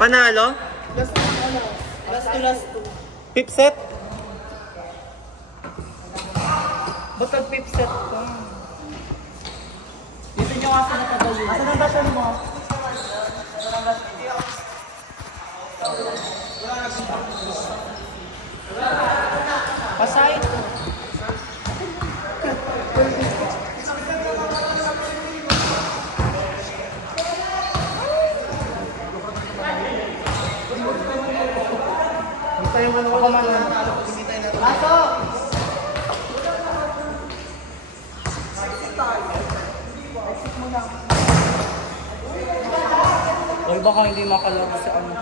Panalo? Last two, ano? Last two. Fifth set? Ba't nag-fifth set ka? Dito nyo kasi nakagawa. Asan ang basyon mo? Pasay ko. Ako man lang. Aso! Uy, baka hindi makalaro si ano.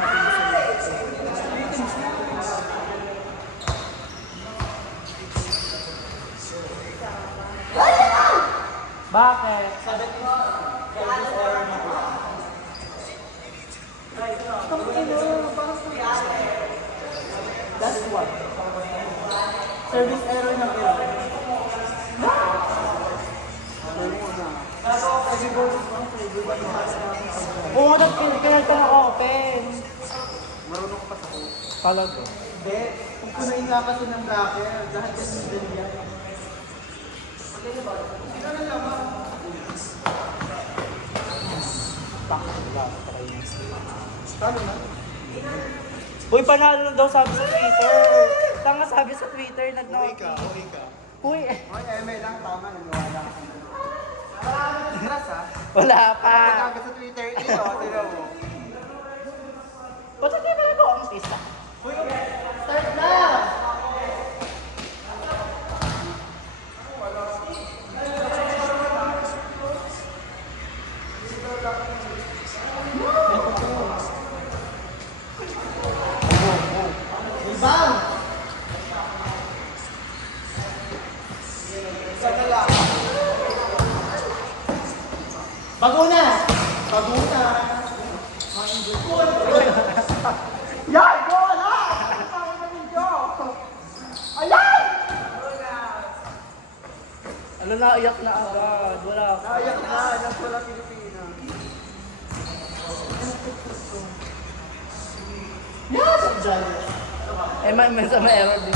Bakit? That's what? Service error ng error. Oo, kinagta na open. Marunong pa sa ko. Talaga. Hindi. Kung kunain nga kasi ng bracket, lahat kasi din yan. Talo na? Uy, panalo na daw sabi sa Twitter. Tanga sabi sa Twitter, Uwi ka. Uy, Hoy, Eme lang, tama. Naniwala ka na. Wala ka na stress, ha? wala pa. Pagkaga sa Twitter, ito, tira mo. Ba't hindi ba ito ang pista? Start na! Ibang! Isa na lang. Baguna! Baguna! Yan! Go! Wala! Ang na video! Ayan! Ano na, iyak na agad. Wala. Nayak na! Anak wala Pilipina. Yes! Ang dyan. Eh, may sama error din.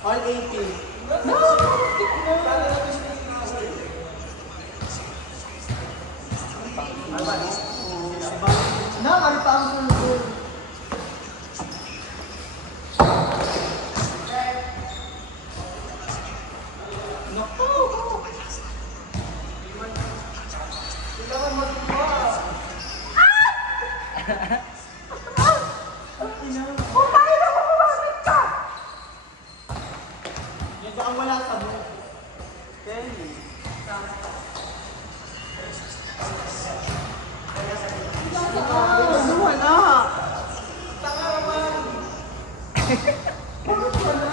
All 18. Na, ano pa ang sulod? Yan ba ang wala sa mo? Kelly. Ano wala? Tanga naman. Bakit wala?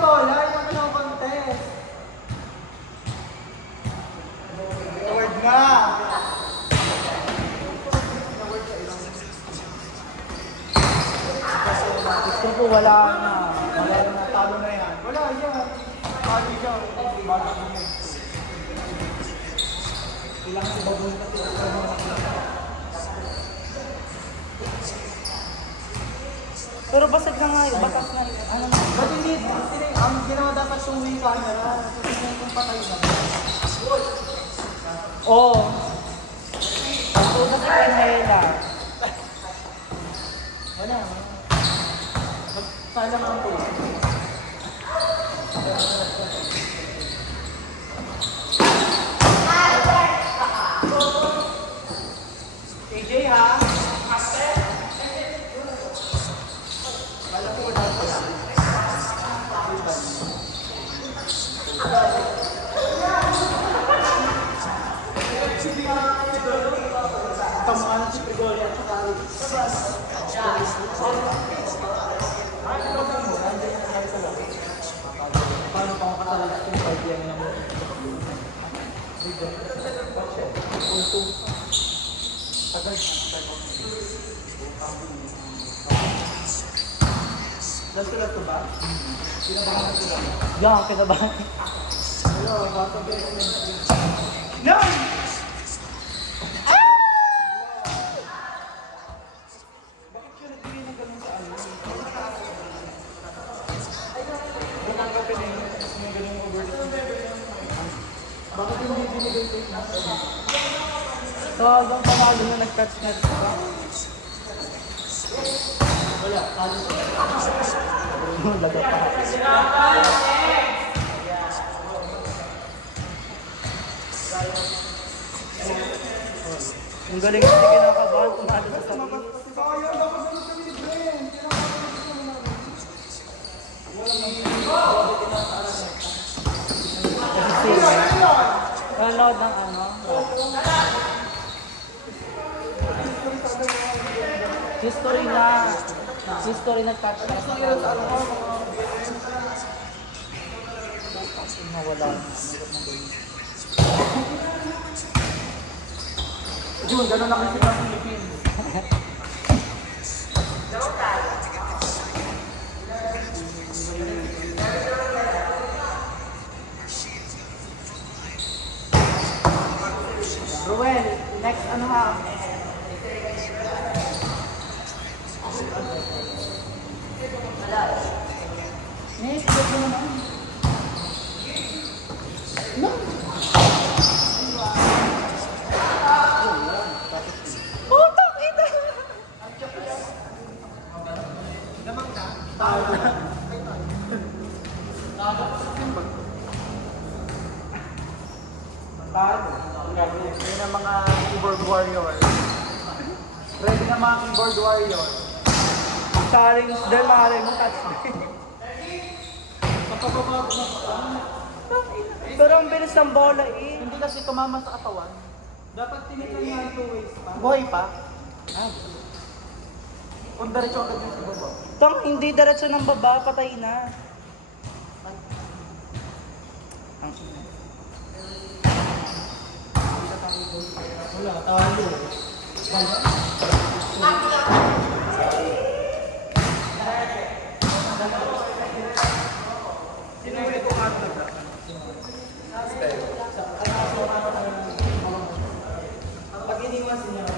bola, yung ano contest. Award nga. Gusto ko wala na. Wala na, talo na yan. Wala yan. Talo siya. Bala na yan. Kailangan si Baboy na Pero basag na nga, batas na. Ano na? Ba't hindi? Ang ginawa dapat yung may camera. Kasi kung patay na. Oo. Ito na si Canela. Wala. Sayang ang po. AJ ha? Kamaan si Gregorio at saka paano pa makatalaga yung idea niya mo? Nasulat ko ba? Kinabahan ko lang. Yan, kinabahan. Hello, bata ba yung No! bakit ka nagbigay ng ganun sa ano? Bakit hindi binigay tape na? So, hanggang panalo na nag-touch na ito. Wala, talo ko. Laga pa. Ang galing hindi kinakabahan, tumalo sa sakit. Sayang, dapat ganun kami ni Glenn. Kasi sila. Nanonood ng ano? History na. History na touch na. Nawala na. Jun, ganun lang kasi ng Philippines. Ruel, next ano ha? Next, ito naman. No. Putak ito! Yan ang mga keyboard warrior. Ready na mga keyboard warrior. Saring, dahil maaaring mo touch na. Kapababa ko na. Pero ang bilis ng bola eh. Hindi kasi tumama sa katawan. Dapat tinitan niya ang 2 ways pa. Buhay pa? Kung diretso agad yung sa baba. Tang, hindi diretso ng baba, patay na. Ang ina. Wala, talo. Pag iniwas niya,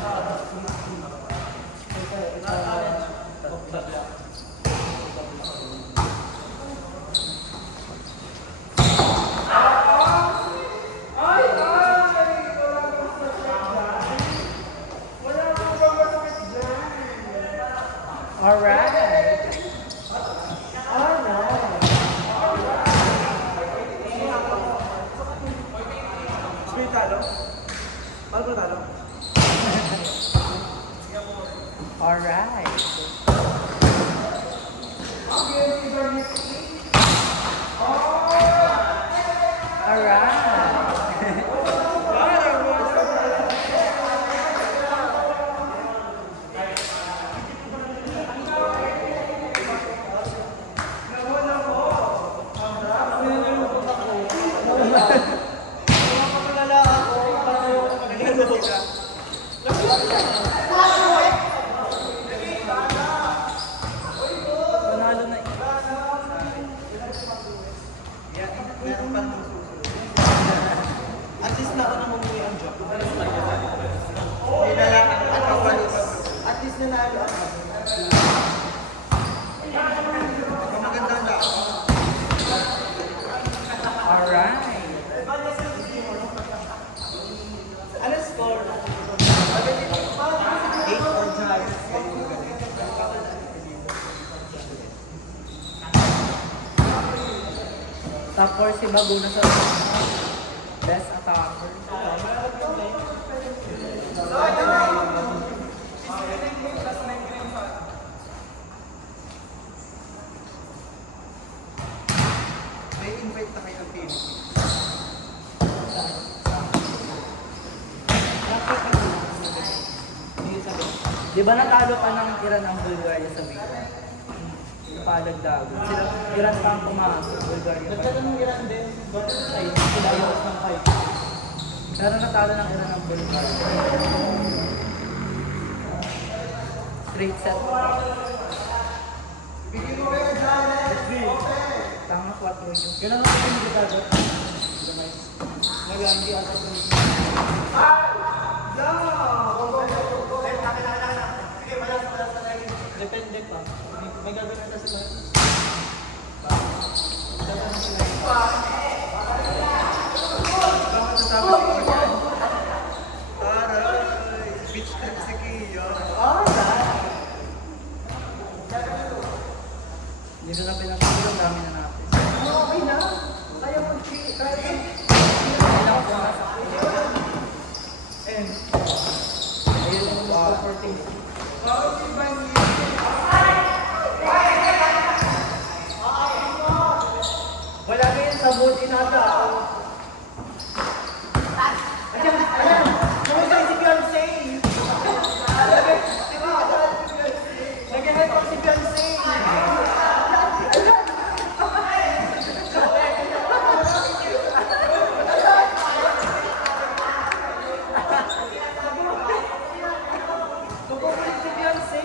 Alright. Sige, talo. Paano ba talo? Alright. Alright. Top 4 si Bago na sa best attacker. May invite na kayo ng PNP. Di ba natalo pa ng Iran ang Bulgaria sa Big? Palagdago. Sila Iran pa ang pumasok, Bulgaria pa. Nagkata ng Iran din, but sila ayos ng fight. Pero natalo ng Iran ang Bulgaria. Straight set. Tama 4 yun. Yun ang mga indikado. Nag-aandi ata sa depende pa. May gagawin na sila. Beach trip si Kiyo. Hindi na pinapagod, ang dami na natin. Okay na. Kaya mag-trip. And, ayun yung mga supporting. Wala na yun sa boat inata. Ayan! Namatay si Beyonce! Nag-head up si Beyonce! Tukukulit si Beyonce!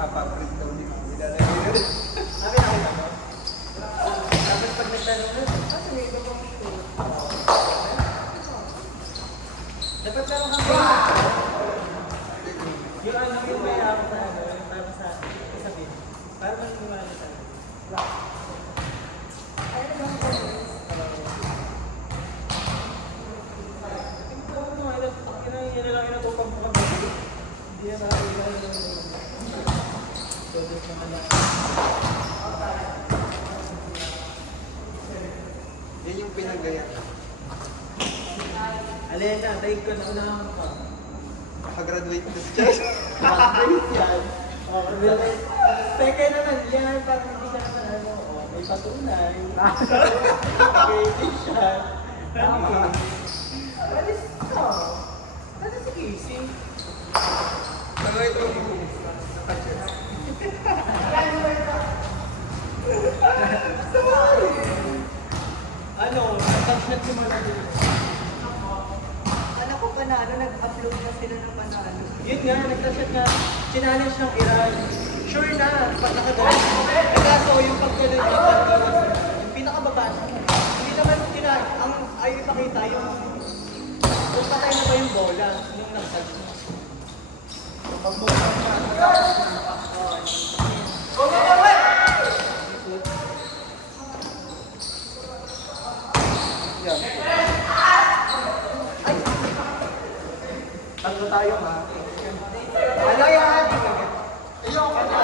Papaprint daw ni nilalagay. Dapat pag nagtanong na, may iba pang show. Dapat lang kang yung ano yung may ako na ano, yung para sa sabihin. Para maniwala tayo. Yan na lang yung natupag mo kami. Hindi yan yan yung pinagaya. Alena, tayo ko na unahan ka. Nakagraduate na siya. Nakagraduate yan. Teka naman, yan parang hindi siya naman ano, may patunay. Nakagraduate siya. Alis ka. Ano si Casey? Ano ito? Ano? Touch na si Manalo. Alam ko panalo, nag-upload na sila ng panalo. Yun nga, nagtouch nga. Challenge ng Iran. Sure na, pag nakagaling. Kaso yung pagtuloy yung pinakababa siya. Hindi naman ang ayaw ipakita yung kung patay na ba yung bola nung nakatouch na. Pag-mukha tatlo tayo ha. Wala yan! Ayoko na!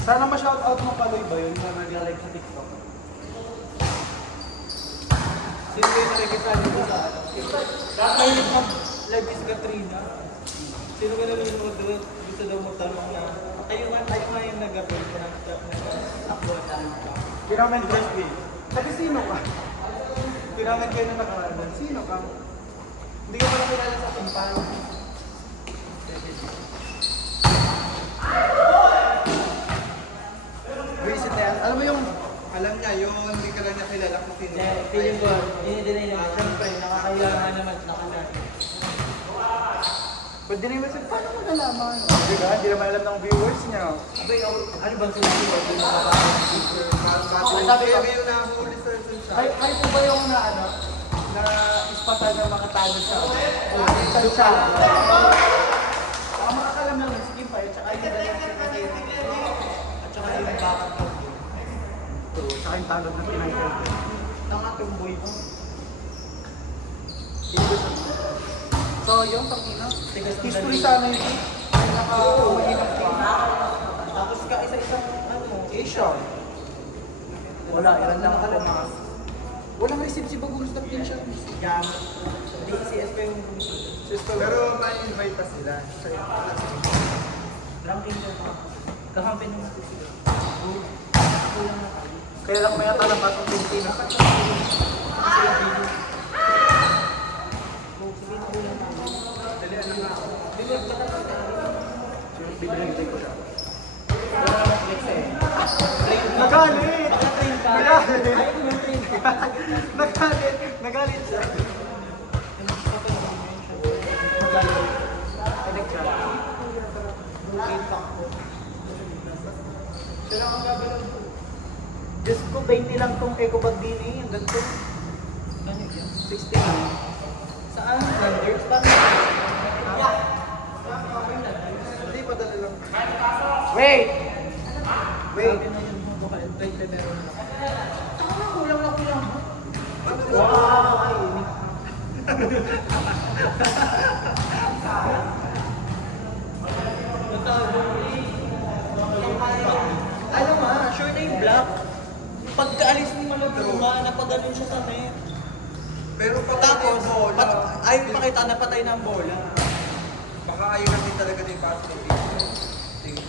Sana ma-shoutout mo Paloy ba yun na nag-live sa TikTok? Sino kayo nakikita nito sa ano? Kakahilig mag-live is Katrina. Sino ka nalulunod doon? Gusto daw magtanong na tayo nga yung nag-upload ko ng upload na Pyramid Wrestling. Sabi sino ka? Pyramid kayo na nakaraan. Sino ka? Hindi ka pala kilala sa Pimpang. Visit na yan. Alam mo yung, alam niya yun, hindi ka lang niya kilala kung sino. Feeling ko, dinidinay naman. Siyempre, nakakaya nga naman nakakaya. Pwede rin message, paano mo nalaman? Hindi ka, hindi naman alam ng viewers niya. Abay, ano bang sinabi ko? Sabi ko yung nahuli sa sa Ay po ba yung na ispatan ng mga talo sa tansya? Ang makakalam lang ng sige pa, at saka yung dalang at saka yung bakit ko. tsaka yung talo ng tinitle. Nakatumboy mo. So, yung pangina, Tigas ng history dali. sana yun. Ay, naka-mahirap team. Tapos ka isa-isang Asia. Wala, ilan lang ako mga. Walang receipt si Bagong Stop din siya. jam. DCS pa yung Pero ma-invite pa sila. Ranking ko pa. Kakampi naman ko sila. Kulang na tayo. Kaya lang may atala pa itong Pilipinas. Bibili ko siya. Nagalit! Nagalit! Nagalit siya. Connect siya. Sila ang gagawin ko. Diyos ko, 20 lang tong eco bag din eh. Ang ganito. Ano yan? 60 lang. Saan? Landers? Hindi pa dala lang. Wait! Wait. Sabi na yun mo, baka 20 meron na. Kulang na kulang. Alam mo, sure na yung black. Pagkaalis ni Malaguma, napaganon siya sa net. Pero Tapos, ayaw ipakita na patay na ang bola. baka ayaw natin talaga din pasok ng video.